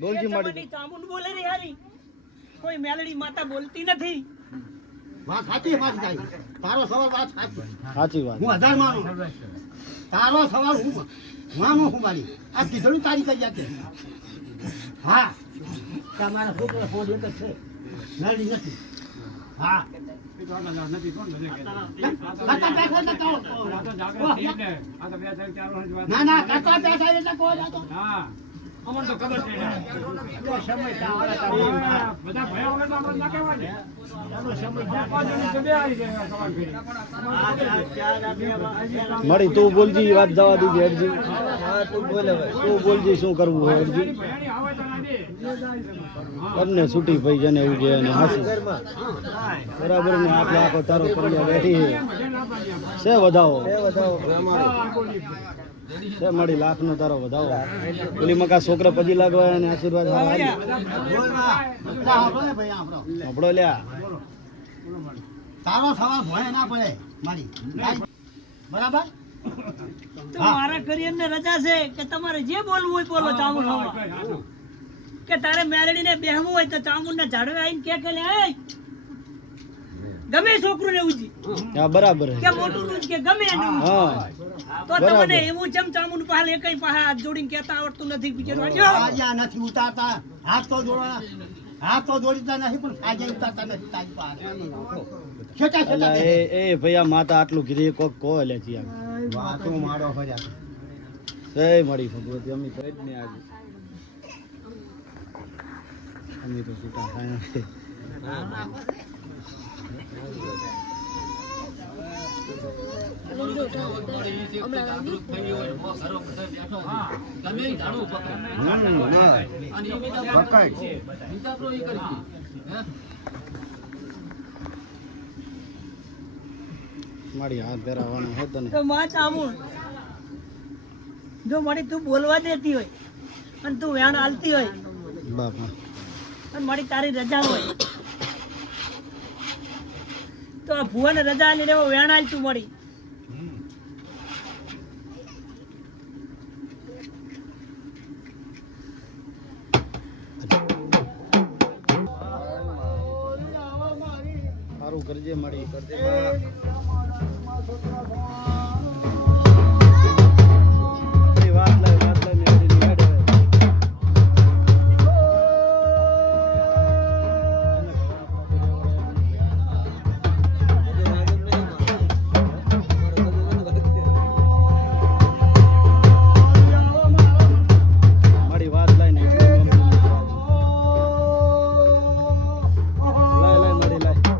બોલજી તમારી ચામુંડ બોલે રે હારી કોઈ મેલડી માતા બોલતી નથી વાત સાચી વાત થાય તારો સવાલ વાત સાચી વાત હું 1000 માનું તારો સવાલ હું માનું હું મારી આ કીધું તારી કઈ જાતે હા તમારા છોકરા ફોન એક જ છે નડી નથી હા ના ના કાકા બેઠા એટલે કોઈ અમને તો ખબર છે સમય બધા ભયા વગર આપણે ના કહેવાય ને એનો સમય મળી તું બોલજી વાત જવા દીધી હેડજી તું બોલે તું બોલજી શું કરવું હોય હેડજી કરને છૂટી પઈ જને એવું કે ને હાસી બરાબર ને આટલો આખો તારો કરિયા બેઠી છે વધાવો છે મળી લાખ નો તારો વધાવો પેલી મકા છોકરા પજી લાગવા અને આશીર્વાદ આપણો લ્યા તારો સવાલ ભોય ના પડે મારી બરાબર તો મારા કરિયર ને રજા છે કે તમારે જે બોલવું હોય બોલો ચામુંડ કે તારે મેલડી ને બેહવું હોય તો ચામુંડ ને ઝાડવે આવીને કે લે ગમે છોકરું ને ઉજી હા બરાબર કે મોટું નું કે ગમે એનું હા તો તમને એવું ચમ ચામુંડ પાલ એકઈ પાહા હાથ જોડીને કહેતા આવડતું નથી બિચારો આ નથી ઉતારતા હાથ તો જોડવાના હાથ તો જોડીતા નહીં પણ આજે ઉતારતા નથી તારી પાસે છેટા છેટા એ ભૈયા માતા આટલું કીધી કોક કો લે જી વાતો મારો ફર્યા જય મળી ભગવતી અમી તો જ ને આજે અમી તો છૂટા થાય નથી મારી હાથ ધરાવવાનો હતો ને તો માં ચામુંડ જો મારી તું બોલવા દેતી હોય અને તું વેણ આલતી હોય બાપા અને મારી તારી રજા હોય તો આ ભુવાને રજા લઈને વેણ આલ તું મળી સારું કરજે મળી કરજે વાત લાય મેળવી હેડ મળી વાત લાય ને લાય મળી લાય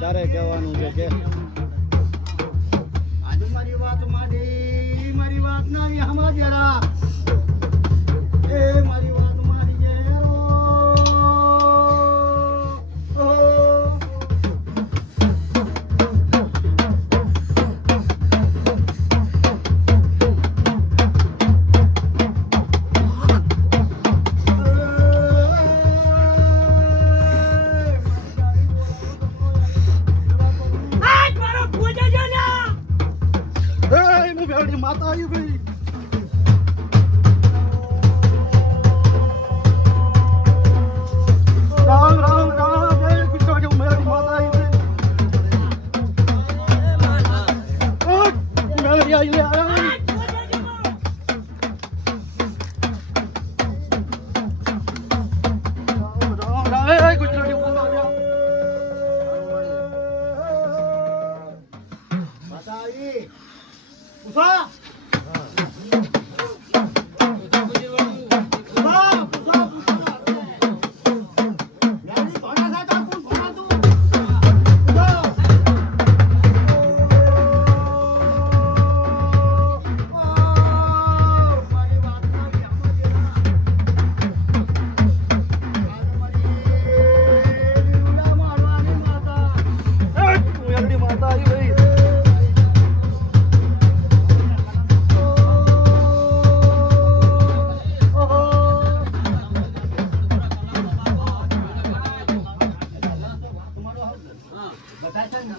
તારે કહેવાનું છે કે આજે મારી વાત મારી વાત ના હમણાં જરા એ મારી વાત મારી થાય છે ને.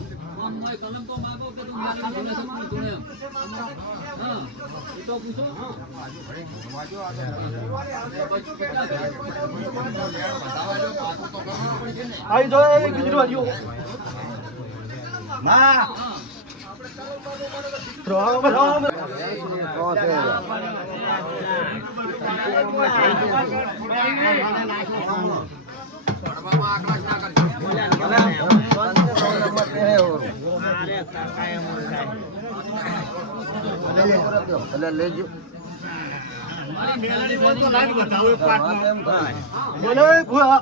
આવી જો એ ગુજરો હજુ માં રામ રામ બોલો એ ભુવા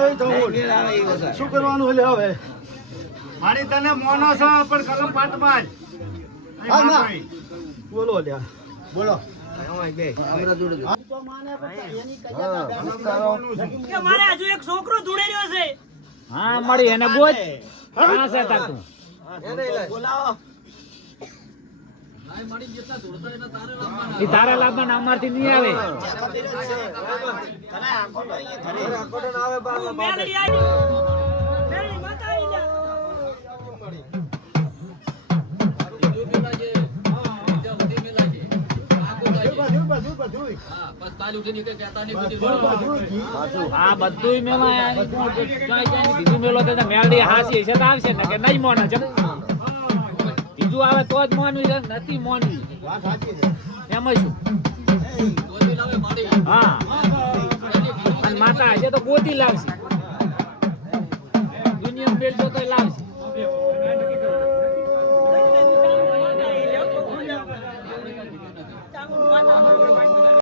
એ ધમુલ શું કરવાનું એટલે હવે મારી તને મોનો છો પણ કલમ પાટમાં હા ના બોલો લ્યા બોલો કે મારે હજુ એક છોકરો ધૂળે રહ્યો છે. હા મળી એને ગોત હા છે તાતું ઈ તારા લાભમાં અમારથી નહીં આવે મેલડી આવી. મેલડી માતા આવી જા. આ બધુંય મેલા બીજું મેલો તો મેલડી હાસી છે તો આવશે ને કે નહીં મોને છે બીજું આવે તો જ મોનવી છે નથી મોનવી એમ શું હા અને માતા આજે તો ગોતી લાવશે